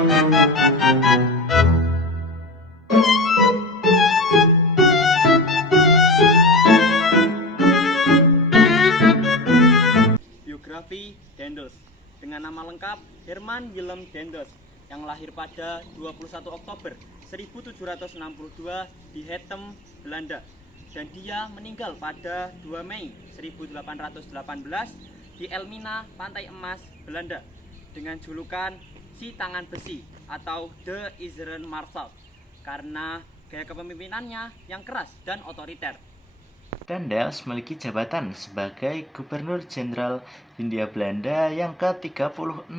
Biografi Daendels dengan nama lengkap Herman Willem Daendels yang lahir pada 21 Oktober 1762 di Hattem, Belanda, dan dia meninggal pada 2 Mei 1818 di Elmina, Pantai Emas, Belanda, dengan julukan Si Tangan Besi atau The Iron Marshal karena gaya kepemimpinannya yang keras dan otoriter. Daendels memiliki jabatan sebagai Gubernur Jenderal Hindia Belanda yang ke-36.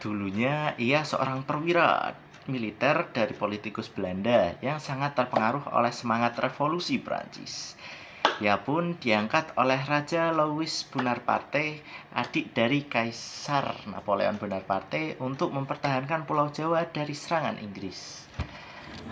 Dulunya ia seorang perwira militer dari politikus Belanda yang sangat terpengaruh oleh semangat revolusi Prancis. Ia pun diangkat oleh Raja Louis Bonaparte, adik dari Kaisar Napoleon Bonaparte, untuk mempertahankan Pulau Jawa dari serangan Inggris.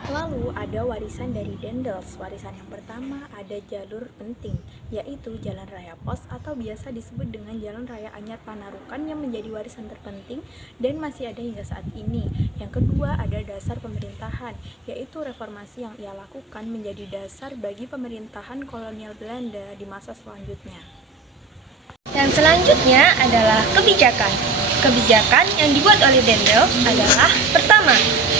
Lalu ada warisan dari Daendels. Warisan yang pertama ada jalur penting, yaitu Jalan Raya Pos atau biasa disebut dengan Jalan Raya Anyar Panarukan yang menjadi warisan terpenting dan masih ada hingga saat ini. Yang kedua ada dasar pemerintahan, yaitu reformasi yang ia lakukan menjadi dasar bagi pemerintahan kolonial Belanda di masa selanjutnya. Yang selanjutnya adalah kebijakan. Kebijakan yang dibuat oleh Daendels adalah pertama,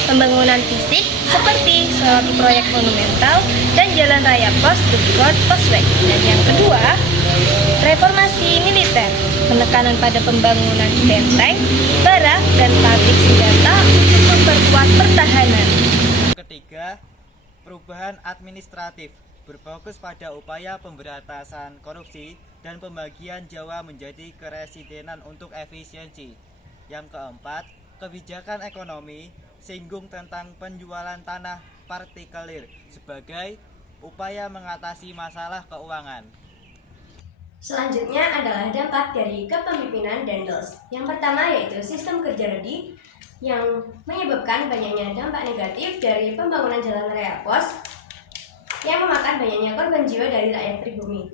pembangunan fisik seperti suatu proyek monumental dan jalan raya pos Dutgord Postweg. Dan yang kedua, reformasi militer, penekanan pada pembangunan benteng, barak, dan pabrik senjata untuk memperkuat pertahanan. Ketiga, perubahan administratif berfokus pada upaya pemberantasan korupsi dan pembagian Jawa menjadi keresidenan untuk efisiensi. Yang keempat, kebijakan ekonomi singgung tentang penjualan tanah partikelir sebagai upaya mengatasi masalah keuangan. Selanjutnya adalah dampak dari kepemimpinan Daendels. Yang pertama yaitu sistem kerja redi yang menyebabkan banyaknya dampak negatif dari pembangunan jalan raya pos yang memakan banyaknya korban jiwa dari rakyat pribumi.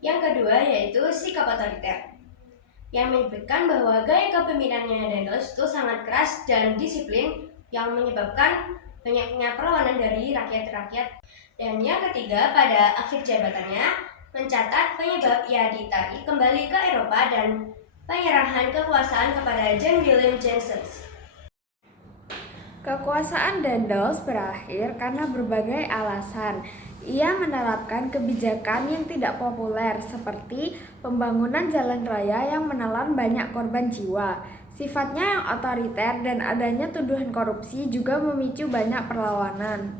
Yang kedua yaitu sikap otoriter yang menyebutkan bahwa gaya kepemimpinannya Daendels itu sangat keras dan disiplin yang menyebabkan banyaknya perlawanan dari rakyat-rakyat. Dan yang ketiga, pada akhir jabatannya mencatat penyebab ia ditarik kembali ke Eropa dan penyerahan kekuasaan kepada Jan Willem Janssens. Kekuasaan Daendels berakhir karena berbagai alasan. Ia menerapkan kebijakan yang tidak populer seperti pembangunan jalan raya yang menelan banyak korban jiwa. Sifatnya yang otoriter dan adanya tuduhan korupsi juga memicu banyak perlawanan.